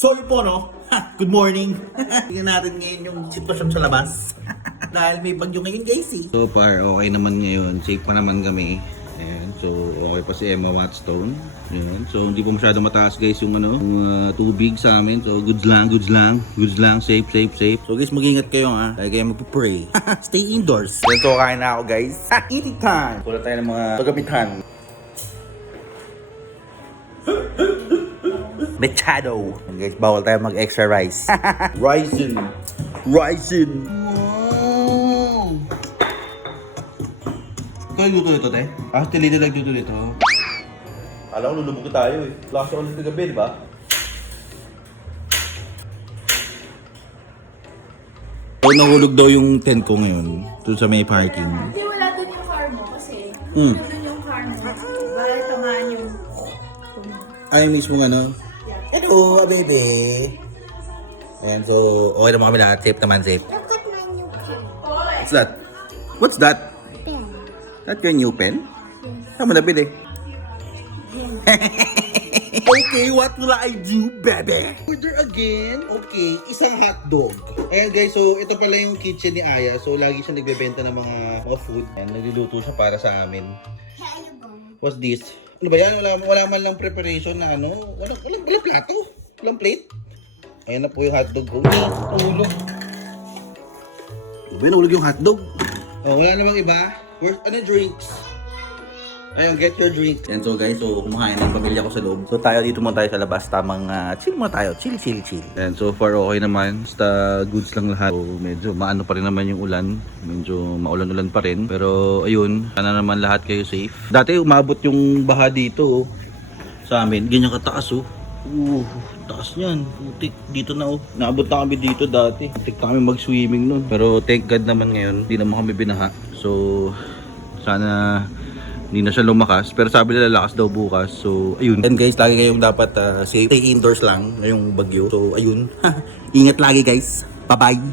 So yun po no, good morning. Tingnan natin ngayon yung sitwasyon sa labas. Dahil may bagyo ngayon guys eh. So far okay naman ngayon, safe pa naman kami. Ayan, so okay pa si Emma Watstone. Ayan, so hindi pa masyado mataas guys yung yung tubig sa amin. So goods lang, safe. So guys, mag-ingat kayo ha, kaya kayo magpipray. Stay indoors. So kain na ako guys. Eating time! Pula tayo ng mga pagamitan. Mechado. And guys, bawal tayo mag-extra rice. Rising. Wow! Ikaw nagluto nito, te? Ah, Tilly nagluto nito. Alam ko, lulubog tayo eh. Last ulit na gabi, di ba? So, nahulog daw yung tent ko ngayon. Doon sa may parking. Hindi, wala dun yung car mo kasi. Dun yung car mo. Baka tamaan yung... Ay, mismo ano? Hello, baby! Ayan, so, okay naman kami lahat. Safe naman, safe. Look at my new pen. What's that? What's that? Pen. That your new pen? Saan mo nabili? Okay, what will I do, baby? Order again? Okay, isang hotdog. Ayan guys, so ito pala yung kitchen ni Aya. So lagi siya nagbebenta ng mga food. Ayan, nagluluto siya para sa amin. What's this? Ano ba yan? Wala man lang preparation na ano. Walang plato. Walang plate. Ayan na po yung hotdog ko. Nahulog. Nahulog yung hotdog. Oh, wala namang iba. Ano drinks? Ayun, get your drink. And so guys, so kumakain ng pamilya ko sa loob. So tayo dito muna tayo sa labas. Tamang chill muna tayo. Chill. And so far okay naman. Basta goods lang lahat. So medyo maano pa rin naman yung ulan. Medyo maulan-ulan pa rin. Pero ayun, sana naman lahat kayo safe. Dati umabot yung baha dito sa amin. Ganyan kataas oh. Taas niyan. Putik. Dito na oh. Naabot na kami dito dati. Putik na kami mag-swimming nun. Pero thank God naman ngayon. Hindi naman kami binaha. So sana hindi na siya lumakas, pero sabi nila lakas daw bukas. So, ayun. And guys, lagi kayong dapat safe. Stay indoors lang ngayong bagyo. So, ayun. Ingat lagi guys. Bye-bye.